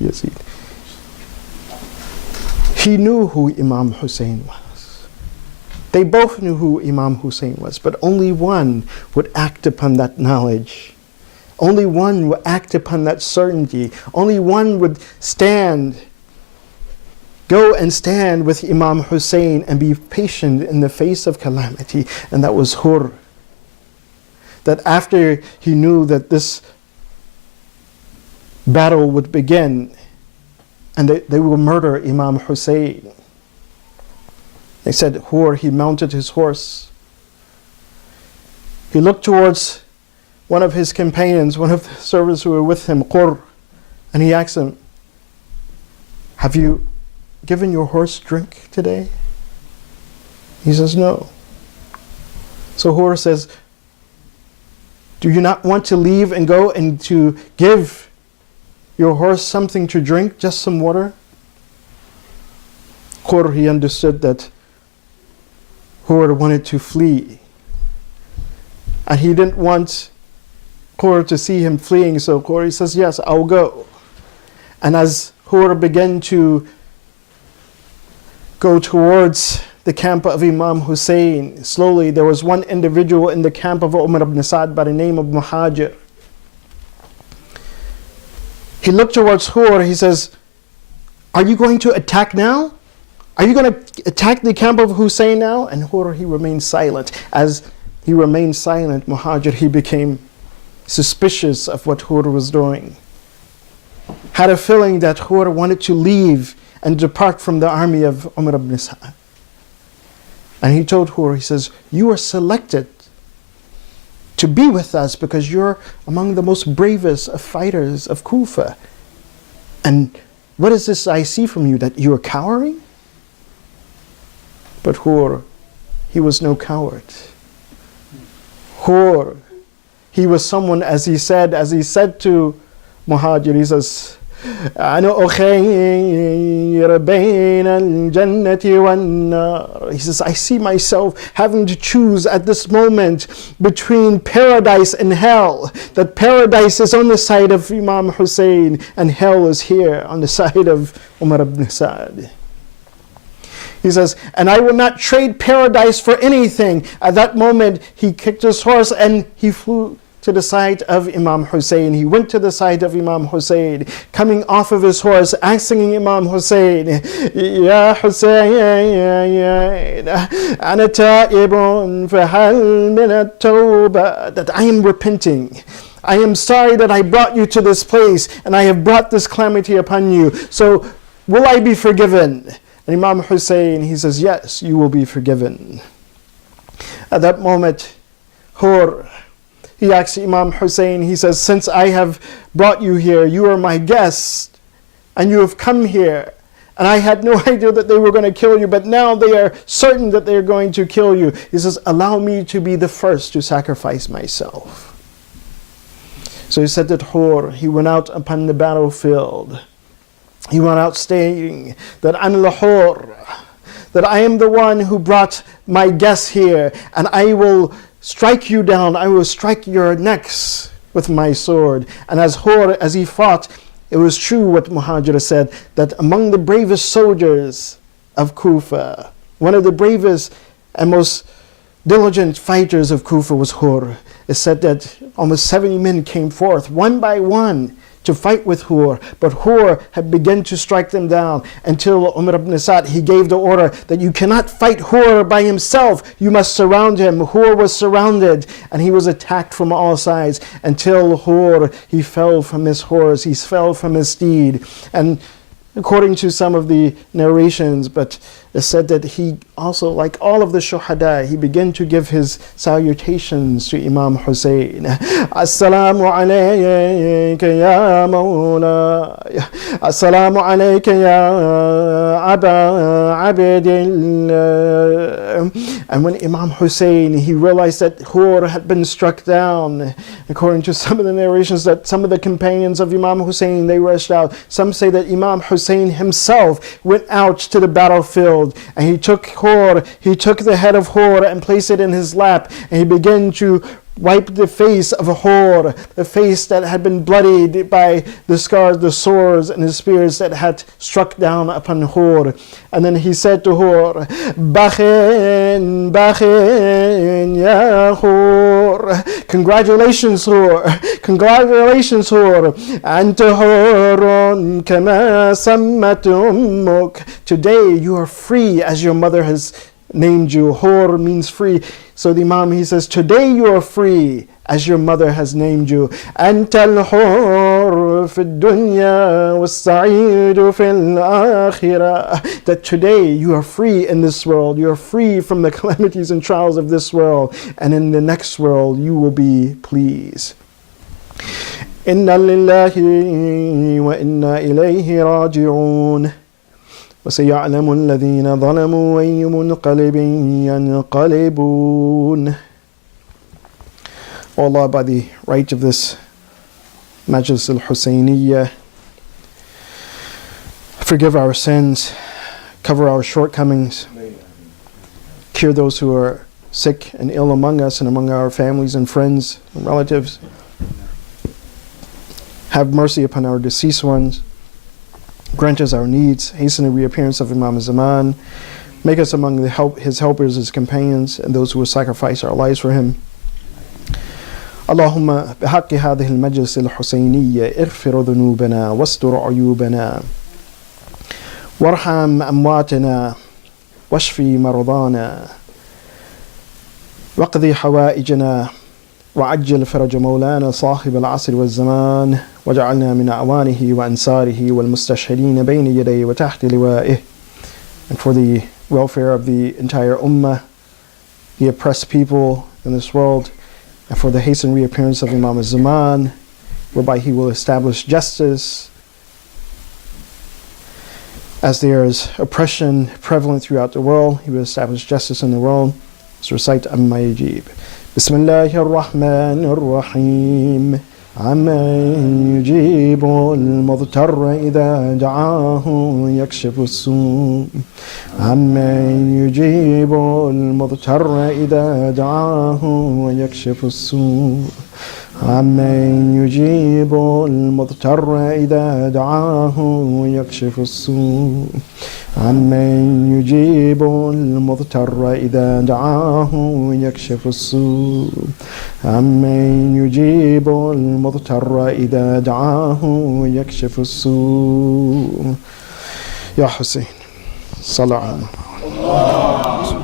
Yazid. He knew who Imam Hussein was. They both knew who Imam Hussein was, but only one would act upon that knowledge. Only one would act upon that certainty. Only one would go and stand with Imam Hussein and be patient in the face of calamity, and that was Hur. That after he knew that this battle would begin and they will murder Imam Hussein, they said Hur, he mounted his horse. He looked towards one of his companions, one of the servants who were with him, Qur, and he asked him, "Have you given your horse drink today?" He says, "No." So Hur says, "Do you not want to leave and go and to give your horse something to drink, just some water?" Qur, he understood that Hur wanted to flee. And he didn't want Hur to see him fleeing, so Hur, he says, "Yes, I'll go." And as Hur began to go towards the camp of Imam Hussein, slowly there was one individual in the camp of Umar ibn Sa'd by the name of Muhajir. He looked towards Hur, he says, "Are you going to attack now? Are you going to attack the camp of Hussein now?" And Hur, he remained silent. As he remained silent, Muhajir, he became suspicious of what Hur was doing. Had a feeling that Hur wanted to leave and depart from the army of Umar ibn Sa'd. And he told Hur, he says, "You are selected to be with us because you're among the most bravest of fighters of Kufa. And what is this I see from you, that you are cowering?" But Hur, he was no coward. Hur, he was someone, as he said to Muhajir, he says, "Ana ukhayr bayna al-jannati wan-nar." He says, "I see myself having to choose at this moment between paradise and hell. That paradise is on the side of Imam Hussein and hell is here on the side of Umar ibn Sa'd." He says, "And I will not trade paradise for anything." At that moment, he kicked his horse and he flew to the side of Imam Hussein. He went to the side of Imam Hussein, coming off of his horse, asking Imam Hussein, "Ya Hussein, ana ta'ibun fahal min at-tawbah," that I am repenting. I am sorry that I brought you to this place and I have brought this calamity upon you. So will I be forgiven? And Imam Hussein, he says, "Yes, you will be forgiven." At that moment, Hur, he asks Imam Hussein, he says, "Since I have brought you here, you are my guest, and you have come here, and I had no idea that they were going to kill you, but now they are certain that they are going to kill you." He says, "Allow me to be the first to sacrifice myself." So he said that Hur, he went out upon the battlefield. He went out saying that "Ana al-Hur," that I am the one who brought my guests here, and I will strike you down, I will strike your necks with my sword. And as Hur, as he fought, it was true what Muhajir said, that among the bravest soldiers of Kufa, one of the bravest and most diligent fighters of Kufa was Hur. It said that almost 70 men came forth, one by one, to fight with Hur, but Hur had begun to strike them down until Umar ibn Sa'd, he gave the order that you cannot fight Hur by himself, you must surround him. Hur was surrounded and he was attacked from all sides until Hur, he fell from his horse, he fell from his steed. And according to some of the narrations, but it said that he also, like all of the shuhada, he began to give his salutations to Imam Hussein. "Assalamu alayka ya mawla, assalamu alayka ya Aba Abdillah." And when Imam Hussein, he realized that Hur had been struck down, according to some of the narrations, that some of the companions of Imam Hussein, they rushed out. Some say that Imam Hussein himself went out to the battlefield, and he took the head of Hur and placed it in his lap, and he began to wipe the face of a whore, the face that had been bloodied by the scars, the swords, and the spears that had struck down upon whore. And then he said to whore, Bakhin, Bakhin, ya whore. Congratulations, whore. Congratulations, whore. Anta whorun kama sammat ummuk. Today you are free as your mother has named you. Hor means free. So the Imam, he says, today you are free as your mother has named you. Anta al-hur fi dunya was-sa'idu fil akhirah. That today you are free in this world. You are free from the calamities and trials of this world. And in the next world you will be pleased. Inna lillahi wa inna ilayhi raji'un. وَسَيَعْلَمُ الَّذِينَ ظَلَمُوا أَيُّ مُنْقَلِبٍ يَنْقَلِبُونَ. O Allah, by the right of this Majlis al-Husayniyah, forgive our sins, cover our shortcomings, cure those who are sick and ill among us and among our families and friends and relatives. Have mercy upon our deceased ones. Grant us our needs, hasten the reappearance of Imam Zaman, make us among his helpers, his companions, and those who will sacrifice our lives for him. Allahumma bihaqqi hadhihi al-majlis al-Husayniyya ighfir dhunubana wastur uyubana warham amwatana washfi maradana waqdi hawaijana وعجل فرج مولانا صاحب العصر والزمان وجعلنا من أعوانه وأنصاره والمستشهدين بين يديه وتحت لوائه. And for the welfare of the entire ummah, the oppressed people in this world, and for the hastened reappearance of Imam al-Zaman, whereby he will establish justice as there is oppression prevalent throughout the world. He will establish justice in the world. Let's recite Amma Yajib. بسم الله الرحمن الرحيم عمن يجيب المضطر إذا دعاه يكشف السوء عمن يجيب المضطر إذا دعاه ويكشف السوء عمن يجيب المضطر إذا دعاه ويكشف السوء عمن يجيب المضطر إذا دعاه ويكشف السوء عمن يجيب المضطر إذا دعاه ويكشف السوء. يا حسين صلى الله عليه وسلم.